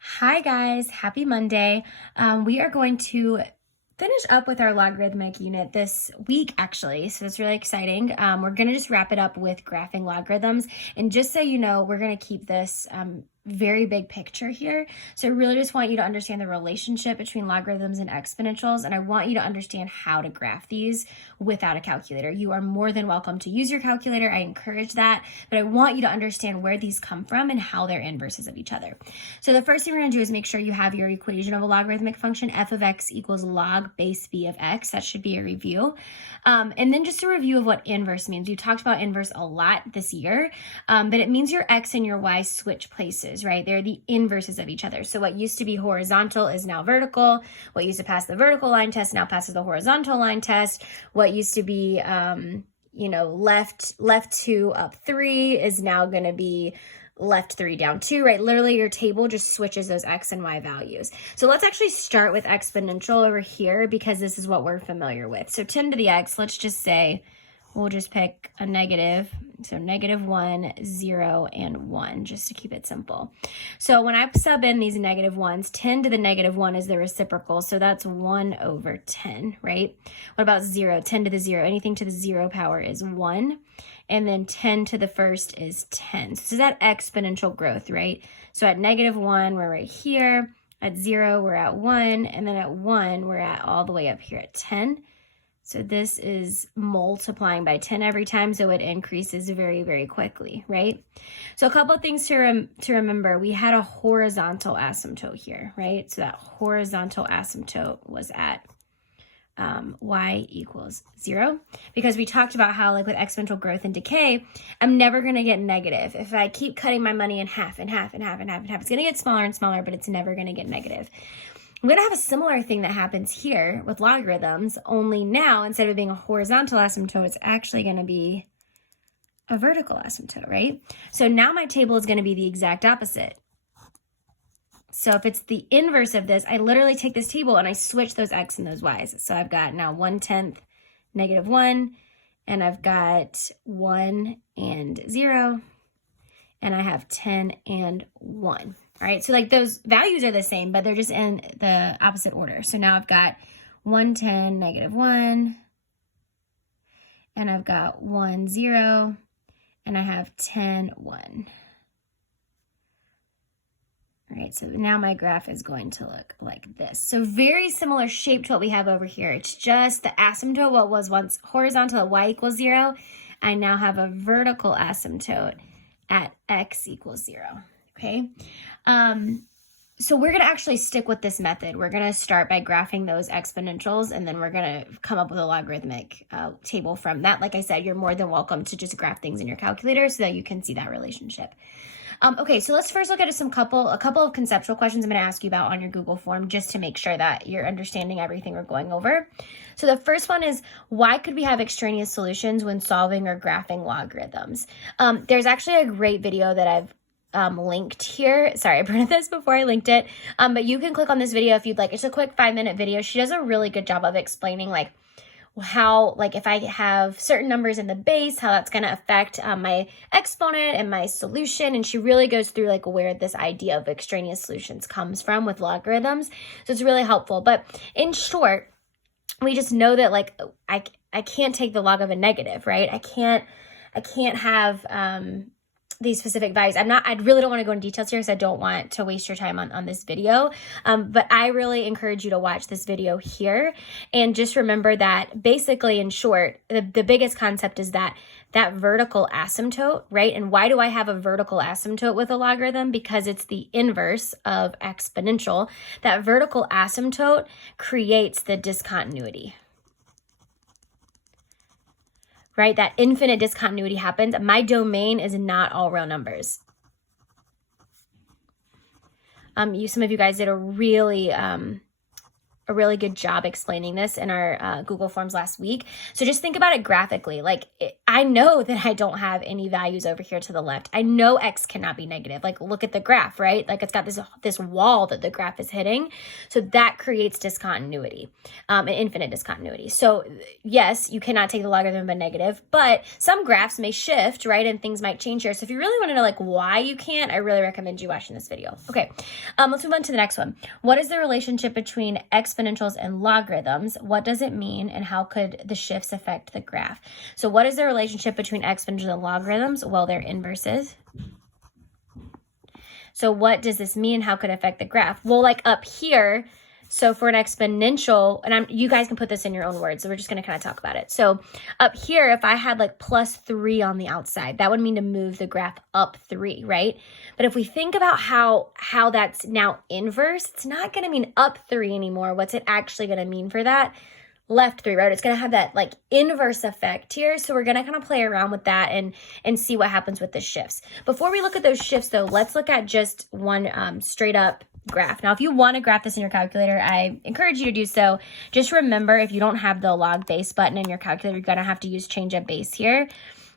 Hi guys, happy Monday. We are going to finish up with our logarithmic unit this week actually, so it's really exciting. We're going to just wrap it up with graphing logarithms, and just so you know, we're going to keep this very big picture here. So I really just want you to understand the relationship between logarithms and exponentials, and I want you to understand how to graph these without a calculator. You are more than welcome to use your calculator. I encourage that, but I want you to understand where these come from and how they're inverses of each other. So the first thing we're going to do is make sure you have your equation of a logarithmic function. F of x equals log base b of x. That should be a review. And then just a review of what inverse means. We've talked about inverse a lot this year, but it means your x and your y switch places, right? They're the inverses of each other. So what used to be horizontal is now vertical. What used to pass the vertical line test now passes the horizontal line test. What used to be, left 2 up 3 is now going to be left 3 down 2, right? Literally your table just switches those x and y values. So let's actually start with exponential over here because this is what we're familiar with. So 10 to the x, let's just say, we'll just pick a negative. So -1, 0, and 1, just to keep it simple. So when I sub in these negative ones, 10 to the -1 is the reciprocal. So that's 1 over 10, right? What about 0? 10 to the 0, anything to the 0 power is 1. And then 10 to the first is 10. So this is that exponential growth, right? So at -1, we're right here. At 0, we're at 1. And then at 1, we're at all the way up here at 10. So this is multiplying by 10 every time, so it increases very, very quickly, right? So a couple of things to remember. We had a horizontal asymptote here, right? So that horizontal asymptote was at y equals 0, because we talked about how, like with exponential growth and decay, I'm never going to get negative. If I keep cutting my money in half and half and half and half and half, it's going to get smaller and smaller, but it's never going to get negative. I'm going to have a similar thing that happens here with logarithms, only now instead of it being a horizontal asymptote, it's actually going to be a vertical asymptote, right? So now my table is going to be the exact opposite. So if it's the inverse of this, I literally take this table and I switch those x and those y's. So I've got now 1/10, -1, and I've got 1 and 0, and I have 10 and 1. All right, so like those values are the same, but they're just in the opposite order. So now I've got 1/10, -1, and I've got 1, 0, and I have 10, 1. All right, so now my graph is going to look like this. So very similar shape to what we have over here. It's just the asymptote, what was once horizontal at y equals 0, I now have a vertical asymptote at x equals 0. Okay, so we're going to actually stick with this method. We're going to start by graphing those exponentials, and then we're going to come up with a logarithmic table from that. Like I said, you're more than welcome to just graph things in your calculator so that you can see that relationship. Okay, so let's first look at a couple of conceptual questions I'm going to ask you about on your Google form, just to make sure that you're understanding everything we're going over. So the first one is, why could we have extraneous solutions when solving or graphing logarithms? There's actually a great video that I've linked here. Sorry, I printed this before I linked it. But you can click on this video if you'd like. It's a quick 5-minute video. She does a really good job of explaining like how, like if I have certain numbers in the base, how that's going to affect my exponent and my solution. And she really goes through like where this idea of extraneous solutions comes from with logarithms. So it's really helpful. But in short, we just know that like I can't take the log of a negative, right? I can't have these specific values. I really don't want to go into details here because I don't want to waste your time on this video. But I really encourage you to watch this video here. And just remember that basically, in short, the biggest concept is that vertical asymptote, right? And why do I have a vertical asymptote with a logarithm? Because it's the inverse of exponential. That vertical asymptote creates the discontinuity. Right? That infinite discontinuity happens. My domain is not all real numbers. Some of you guys did a really good job explaining this in our Google Forms last week. So just think about it graphically. Like I know that I don't have any values over here to the left. I know X cannot be negative. Like, look at the graph, right? Like, it's got this wall that the graph is hitting. So that creates discontinuity, an infinite discontinuity. So yes, you cannot take the logarithm of a negative, but some graphs may shift, right? And things might change here. So if you really want to know like why you can't, I really recommend you watching this video. Okay, let's move on to the next one. What is the relationship between exponentials and logarithms? What does it mean, and how could the shifts affect the graph? So what is the relationship between exponentials and logarithms? Well, they're inverses. So what does this mean? How could it affect the graph? Well, like up here, so for an exponential, and you guys can put this in your own words, so we're just going to kind of talk about it. So up here, if I had like +3 on the outside, that would mean to move the graph up 3, right? But if we think about how that's now inverse, it's not going to mean up 3 anymore. What's it actually going to mean for that? Left 3, right? It's going to have that like inverse effect here. So we're going to kind of play around with that and see what happens with the shifts. Before we look at those shifts though, let's look at just one straight up graph. Now, if you want to graph this in your calculator, I encourage you to do so. Just remember, if you don't have the log base button in your calculator, you're going to have to use change of base here.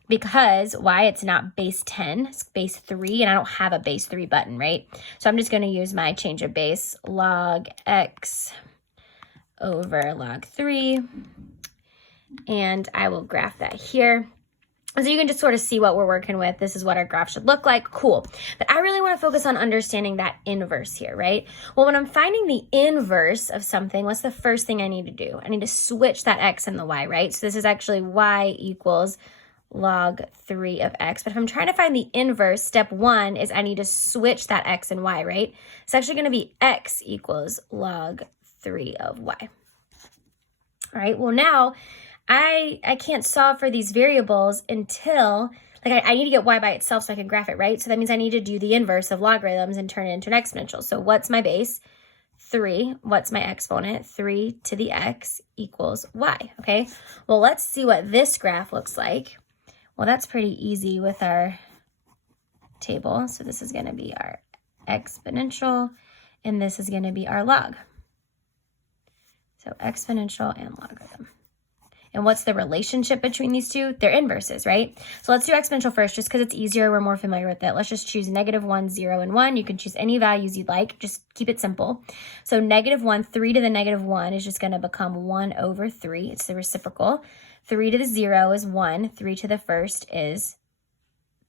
Because why? It's not base 10, it's base 3, and I don't have a base 3 button, right? So I'm just going to use my change of base, log x over log 3, and I will graph that here. So you can just sort of see what we're working with. This is what our graph should look like. Cool. But I really want to focus on understanding that inverse here, right? Well, when I'm finding the inverse of something, what's the first thing I need to do? I need to switch that x and the y, right? So this is actually y equals log 3 of x. But if I'm trying to find the inverse, step 1 is I need to switch that x and y, right? It's actually going to be x equals log 3 of y. All right, well now I can't solve for these variables until, like I need to get y by itself so I can graph it, right? So that means I need to do the inverse of logarithms and turn it into an exponential. So what's my base? 3. What's my exponent? 3 to the x equals y, okay? Well, let's see what this graph looks like. Well, that's pretty easy with our table. So this is going to be our exponential, and this is going to be our log. So exponential and logarithm. And what's the relationship between these two? They're inverses, right? So let's do exponential first, just because it's easier. We're more familiar with it. Let's just choose -1, 0, and 1. You can choose any values you'd like. Just keep it simple. So -1, 3 to the -1 is just going to become 1 over 3. It's the reciprocal. 3 to the 0 is 1. 3 to the first is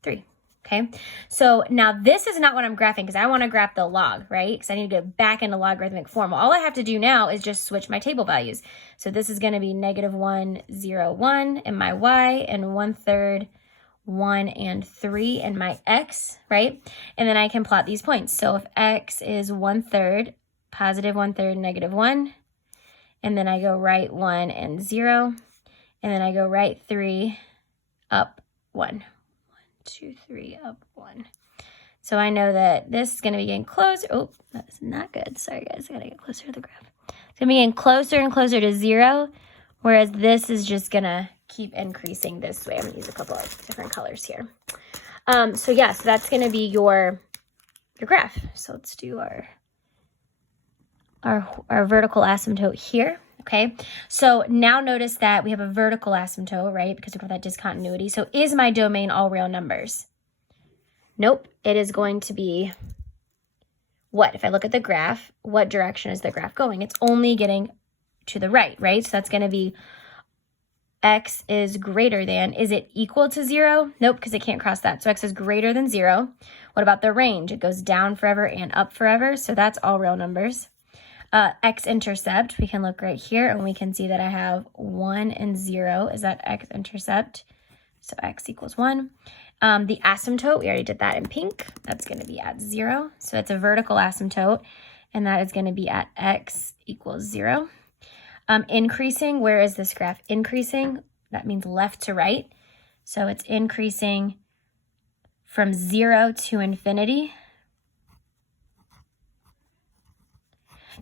3. Okay, so now this is not what I'm graphing because I want to graph the log, right? Because I need to go back into logarithmic form. Well, all I have to do now is just switch my table values. So this is going to be -1, 0, 1 in my y, and 1/3, 1 and 3 in my x, right? And then I can plot these points. So if x is 1/3, positive 1/3, -1, and then I go right 1 and 0, and then I go right 3, up 1. 2, 3, up 1. So I know that this is going to be getting closer. Oh, that's not good. Sorry, guys. I got to get closer to the graph. It's going to be getting closer and closer to 0, whereas this is just going to keep increasing this way. I'm going to use a couple of different colors here. So yeah, so that's going to be your graph. So let's do our vertical asymptote here. Okay, so now notice that we have a vertical asymptote, right? Because we've got that discontinuity. So is my domain all real numbers? Nope, it is going to be what? If I look at the graph, what direction is the graph going? It's only getting to the right, right? So that's going to be x is greater than. Is it equal to 0? Nope, because it can't cross that. So x is greater than 0. What about the range? It goes down forever and up forever. So that's all real numbers. X-intercept, we can look right here and we can see that I have 1 and 0 is that x-intercept. So x equals 1. The asymptote, we already did that in pink. That's going to be at 0. So it's a vertical asymptote, and that is going to be at x equals 0. Increasing, where is this graph increasing? That means left to right. So it's increasing from 0 to infinity.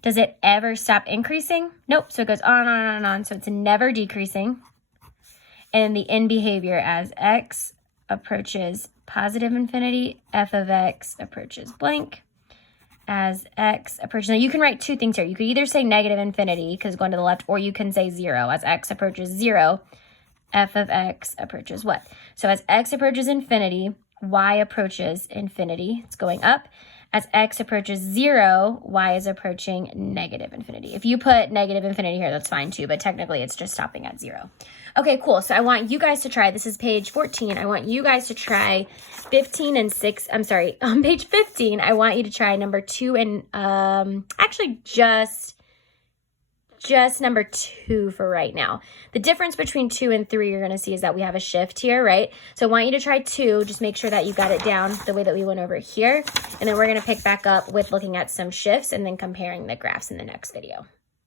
Does it ever stop increasing? Nope. So it goes on and on and on. So it's never decreasing. And the end behavior as x approaches positive infinity, f of x approaches blank. As x approaches, now you can write two things here. You could either say negative infinity because going to the left, or you can say 0 as x approaches 0. f of x approaches what? So as x approaches infinity, y approaches infinity. It's going up. As x approaches 0, y is approaching negative infinity. If you put negative infinity here, that's fine too, but technically it's just stopping at 0. Okay, cool. So I want you guys to try, this is page 14. I want you guys to try 15 and 6. I'm sorry, on page 15, I want you to try number 2 and actually just number 2 for right now. The difference between 2 and 3 you're going to see is that we have a shift here, right? So I want you to try 2. Just make sure that you got it down the way that we went over here. And then we're going to pick back up with looking at some shifts and then comparing the graphs in the next video.